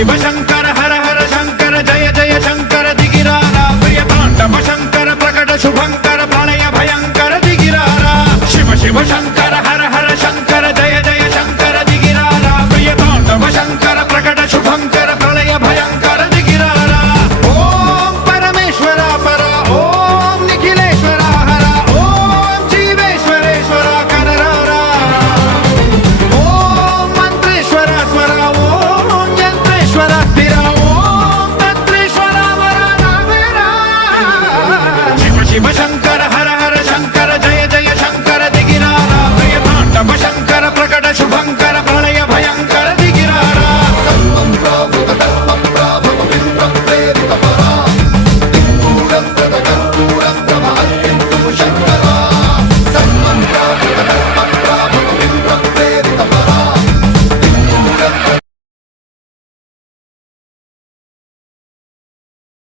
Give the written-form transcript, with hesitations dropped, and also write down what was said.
शिव शंकर हर हर शंकर जय जय शंकर दिगिरारा प्रिय तांडव शंकर प्रकट शुभंकर प्रलय भयंकर दिगिरारा शिव शिव शंकर